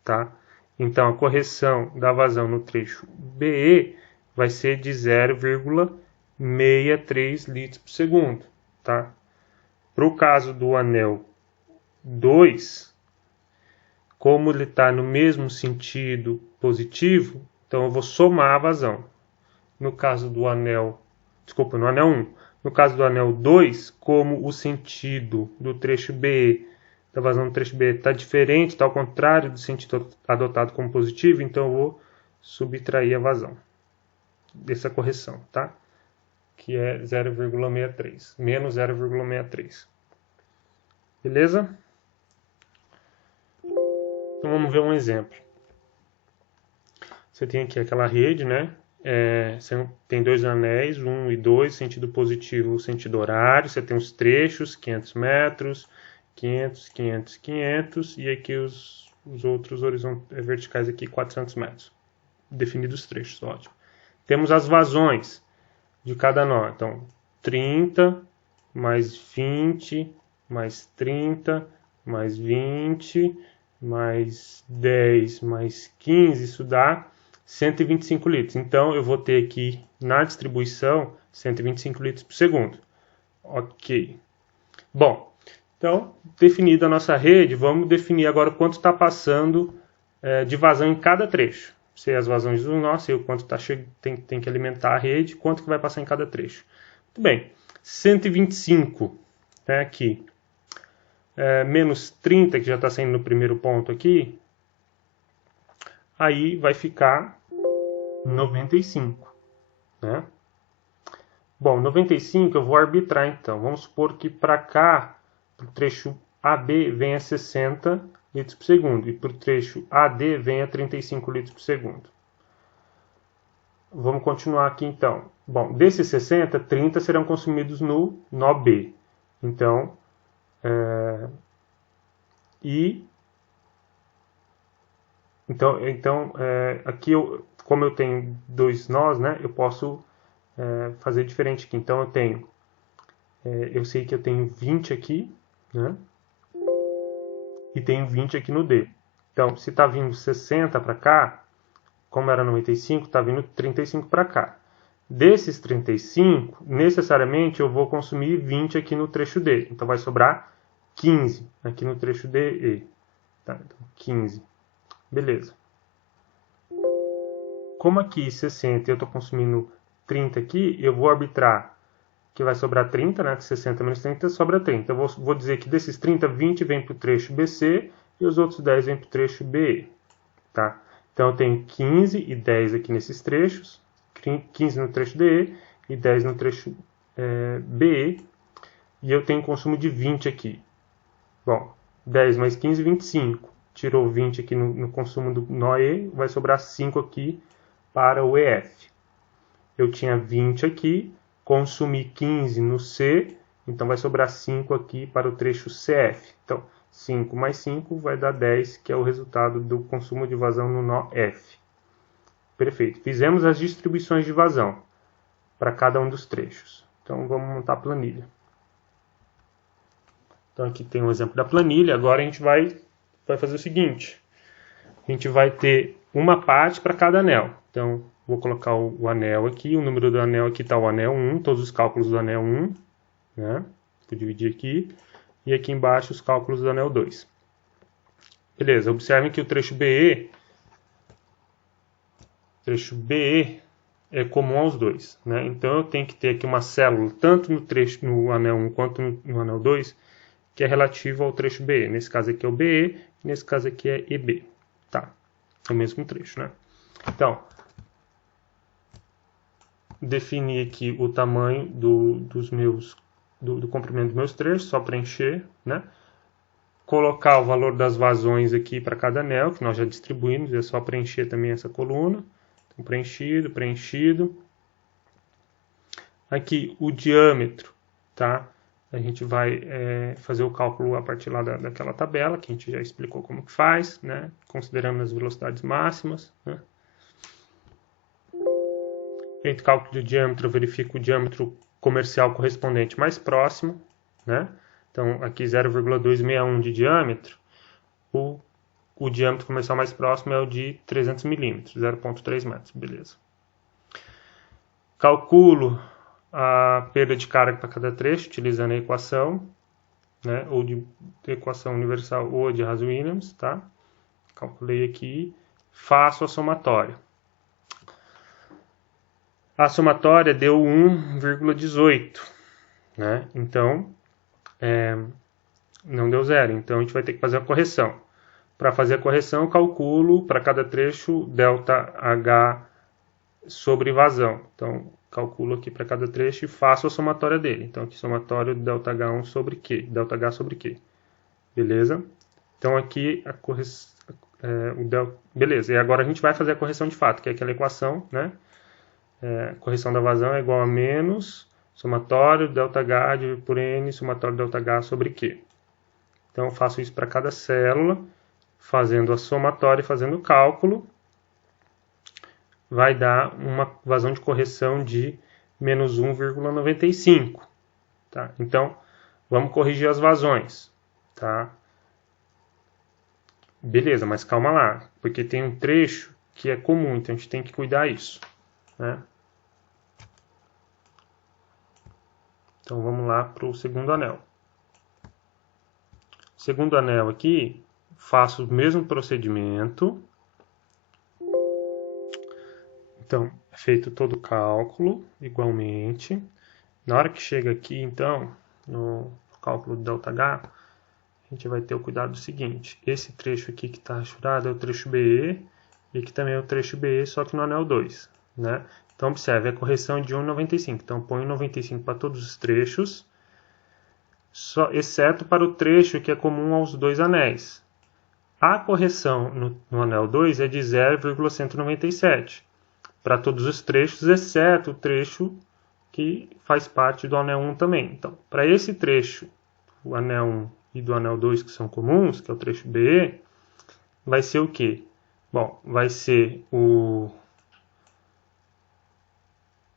tá? Então, a correção da vazão no trecho BE vai ser de 0,63 litros por segundo, tá? Para o caso do anel 2, como ele está no mesmo sentido positivo, então eu vou somar a vazão. No caso do anel, no anel 1. No caso do anel 2, como o sentido do trecho BE, da vazão do trecho BE está diferente, está ao contrário do sentido adotado como positivo, então eu vou subtrair a vazão dessa correção, tá? Que é 0,63, menos 0,63. Beleza? Então vamos ver um exemplo. Você tem aqui aquela rede, né? Você tem dois anéis, 1 e 2, sentido positivo, sentido horário. Você tem os trechos, 500 metros, 500, 500, 500. E aqui os outros verticais aqui, 400 metros. Definidos os trechos, ótimo. Temos as vazões de cada nó. Então, 30, mais 20, mais 30, mais 20, mais 10, mais 15, isso dá 125 litros. Então, eu vou ter aqui na distribuição 125 litros por segundo. Ok. Bom, então, definida a nossa rede, vamos definir agora quanto está passando de vazão em cada trecho. Sei as vazões do nó, sei o quanto tem que alimentar a rede, quanto que vai passar em cada trecho. Muito bem, 125, né, aqui, menos 30, que já está saindo no primeiro ponto aqui, aí vai ficar 95, né? Bom, 95 eu vou arbitrar então. Vamos supor que para cá, para o trecho AB, venha 60 litros por segundo e para o trecho AD venha 35 litros por segundo. Vamos continuar aqui então. Bom, desses 60, 30 serão consumidos no nó B. Então, aqui, como eu tenho dois nós, né, eu posso fazer diferente aqui. Então, eu sei que eu tenho 20 aqui, né, e tenho 20 aqui no D. Então, se está vindo 60 para cá, como era 95, está vindo 35 para cá. Desses 35, necessariamente eu vou consumir 20 aqui no trecho D. Então, vai sobrar 15 aqui no trecho DE. Tá? Então, 15. Beleza. Como aqui 60 eu estou consumindo 30 aqui, eu vou arbitrar que vai sobrar 30, né? De 60 menos 30 sobra 30. Eu vou dizer que desses 30, 20 vem para o trecho BC e os outros 10 vem para o trecho BE. Tá? Então eu tenho 15 e 10 aqui nesses trechos, 15 no trecho DE e 10 no trecho BE, e eu tenho consumo de 20 aqui. Bom, 10 mais 15, 25. Tirou 20 aqui no consumo do nó E, vai sobrar 5 aqui para o EF. Eu tinha 20 aqui, consumi 15 no C, então vai sobrar 5 aqui para o trecho CF. Então, 5 mais 5 vai dar 10, que é o resultado do consumo de vazão no nó F. Perfeito. Fizemos as distribuições de vazão para cada um dos trechos. Então, vamos montar a planilha. Então, aqui tem um exemplo da planilha. Agora a gente vai fazer o seguinte. A gente vai ter uma parte para cada anel. Então, vou colocar o anel aqui. O número do anel aqui está o anel 1. Todos os cálculos do anel 1. Né? Vou dividir aqui. E aqui embaixo os cálculos do anel 2. Beleza. Observem que o trecho BE é comum aos dois. Né? Então, eu tenho que ter aqui uma célula, tanto no anel 1 quanto no anel 2, que é relativo ao trecho BE. Nesse caso aqui é o BE, nesse caso aqui é EB. Tá? É o mesmo trecho, né? Então, definir aqui o tamanho do comprimento dos meus trechos, só preencher, né? Colocar o valor das vazões aqui para cada anel, que nós já distribuímos, é só preencher também essa coluna. Então, preenchido, preenchido. Aqui o diâmetro, tá? A gente vai fazer o cálculo a partir lá daquela tabela, que a gente já explicou como que faz, né? Considerando as velocidades máximas, né? Feito o cálculo de diâmetro, eu verifico o diâmetro comercial correspondente mais próximo, né? Então, aqui 0,261 de diâmetro, o diâmetro comercial mais próximo é o de 300 milímetros, 0,3 metros, beleza. Calculo a perda de carga para cada trecho, utilizando a equação, né? Ou de equação universal ou de Haas-Williams, tá? Calculei aqui, faço a somatória. A somatória deu 1,18, né? Então, não deu zero. Então, a gente vai ter que fazer a correção. Para fazer a correção, eu calculo para cada trecho ΔH sobre vazão. Então, calculo aqui para cada trecho e faço a somatória dele. Então, aqui somatório ΔH1 sobre Q. ΔH sobre Q. Beleza? Então, aqui a correção... Beleza. E agora a gente vai fazer a correção de fato, que é aquela equação, né? Correção da vazão é igual a menos somatório ΔH dividido por N, somatório ΔH sobre Q. Então, eu faço isso para cada célula, fazendo a somatória e fazendo o cálculo. Vai dar uma vazão de correção de menos 1,95. Tá? Então, vamos corrigir as vazões. Tá? Beleza, mas calma lá, porque tem um trecho que é comum, então a gente tem que cuidar disso. Né? Então, vamos lá para o segundo anel. Segundo anel aqui, faço o mesmo procedimento. Então, é feito todo o cálculo, igualmente. Na hora que chega aqui, então, no cálculo do ΔH, a gente vai ter o cuidado do seguinte. Esse trecho aqui que está rachurado é o trecho BE, e aqui também é o trecho BE, só que no anel 2. Né? Então, observe, a correção é de 1,95. Então, põe 1,95 para todos os trechos, exceto para o trecho que é comum aos dois anéis. A correção no anel 2 é de 0,197 para todos os trechos, exceto o trecho que faz parte do anel 1 também. Então, para esse trecho, o anel 1 e do anel 2 que são comuns, que é o trecho BE, vai ser o quê? Bom, vai ser o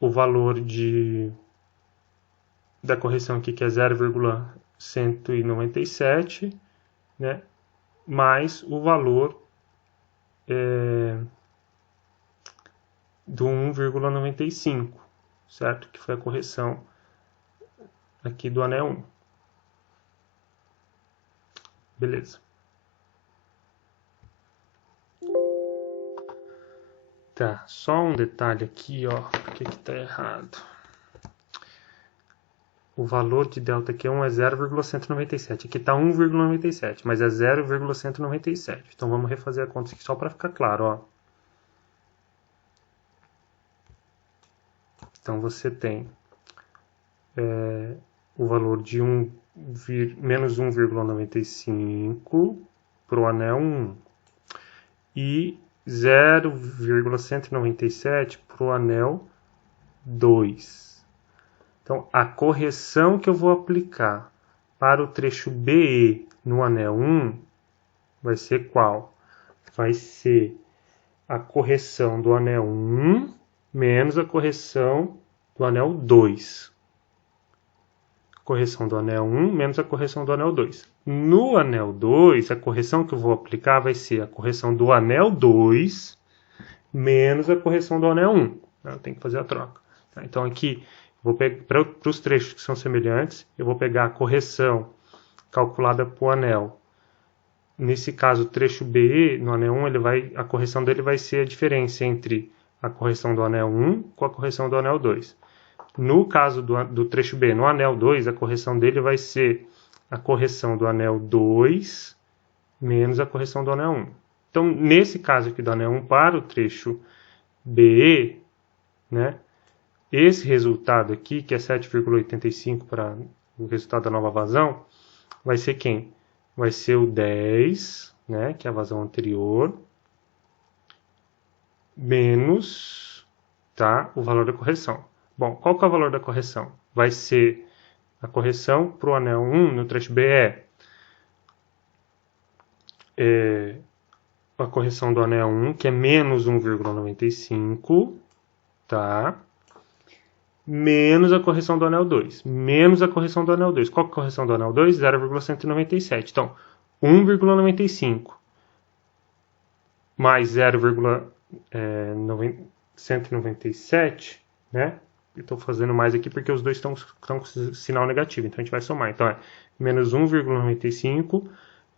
valor da correção aqui, que é 0,197, né? Mais o valor do 1,95, certo? Que foi a correção aqui do anel 1. Beleza. Tá, só um detalhe aqui, ó, porque que tá errado. O valor de ΔQ1 é 0,197. Aqui está 1,97, mas é 0,197. Então vamos refazer a conta aqui só para ficar claro, ó. Então você tem o valor de menos 1,95 para o anel 1 e 0,197 para o anel 2. Então, a correção que eu vou aplicar para o trecho BE no anel 1 vai ser qual? Vai ser a correção do anel 1 menos a correção do anel 2. Correção do anel 1 menos a correção do anel 2. No anel 2, a correção que eu vou aplicar vai ser a correção do anel 2 menos a correção do anel 1. Eu tenho que fazer a troca. Então, aqui, para os trechos que são semelhantes, eu vou pegar a correção calculada para o anel. Nesse caso, o trecho BE, no anel 1, a correção dele vai ser a diferença entre a correção do anel 1 com a correção do anel 2. No caso do trecho B, no anel 2, a correção dele vai ser a correção do anel 2 menos a correção do anel 1. Então, nesse caso aqui do anel 1 para o trecho BE, né, esse resultado aqui, que é 7,85 para o resultado da nova vazão, vai ser quem? Vai ser o 10, né, que é a vazão anterior, menos, tá, o valor da correção. Bom, qual que é o valor da correção? Vai ser a correção para o anel 1 no trecho B a correção do anel 1, que é menos 1,95, tá? Menos a correção do anel 2. Menos a correção do anel 2. Qual que é a correção do anel 2? 0,197. Então, 1,95 mais 0,197, né? Eu estou fazendo mais aqui porque os dois estão com sinal negativo. Então, a gente vai somar. Então, é menos 1,95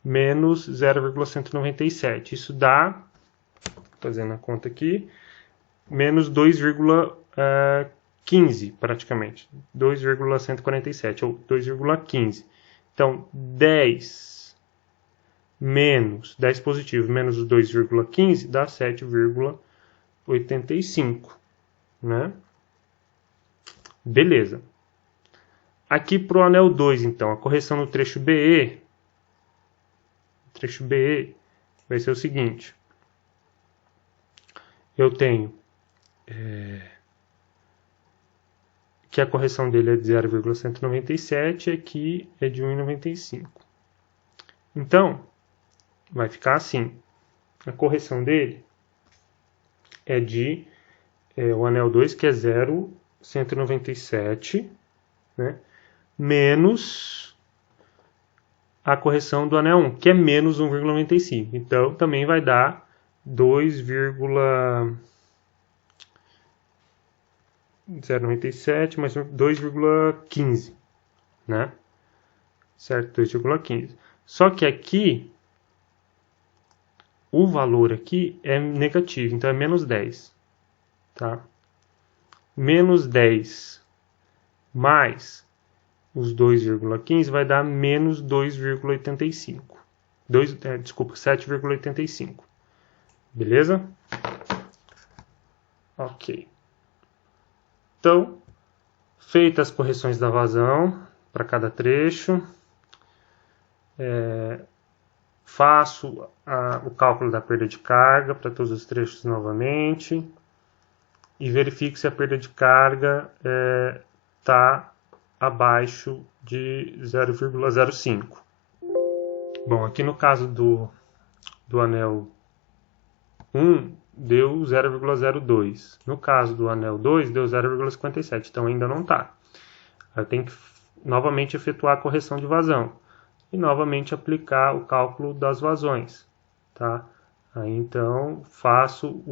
menos 0,197. Isso dá, fazendo a conta aqui, menos 2,15 praticamente. 2,147 ou 2,15. Então, 10 menos 10 positivo menos 2,15 dá 7,85, né? Beleza. Aqui para o anel 2, então, a correção no trecho BE, vai ser o seguinte. Eu tenho que a correção dele é de 0,197 e aqui é de 1,95. Então, vai ficar assim. A correção dele é de o anel 2, que é 0,197, né? Menos a correção do anel 1, que é menos 1,95. Então, também vai dar 2,097 mais 2,15, né? Certo? 2,15. Só que aqui, o valor aqui é negativo, então é menos 10, tá? Menos 10 mais os 2,15 vai dar menos 2,85. 7,85. Beleza? Ok. Então, feitas as correções da vazão para cada trecho, faço o cálculo da perda de carga para todos os trechos novamente e verifico se a perda de carga está abaixo de 0,05. Bom, aqui no caso do anel 1, deu 0,02. No caso do anel 2, deu 0,57. Então, ainda não está. Eu tenho que novamente efetuar a correção de vazão e novamente aplicar o cálculo das vazões, tá? Aí então faço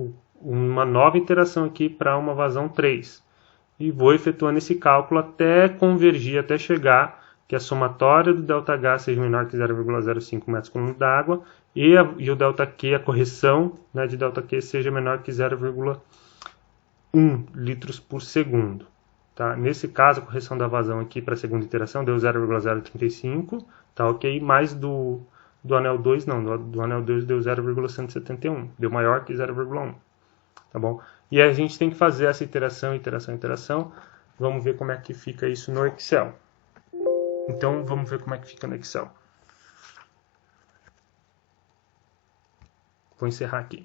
uma nova iteração aqui para uma vazão 3 e vou efetuando esse cálculo até convergir, até chegar que a somatória do ΔH seja menor que 0,05 metros cúbicos d'água e o ΔQ, a correção, né, de ΔQ seja menor que 0,1 litros por segundo. Tá? Nesse caso, a correção da vazão aqui para a segunda iteração deu 0,035, tá ok? Mais do anel 2 não, do anel 2 deu 0,171, deu maior que 0,1, tá bom? E a gente tem que fazer essa iteração, iteração, iteração. Vamos ver como é que fica isso no Excel. Então, vamos ver como é que fica no Excel. Vou encerrar aqui.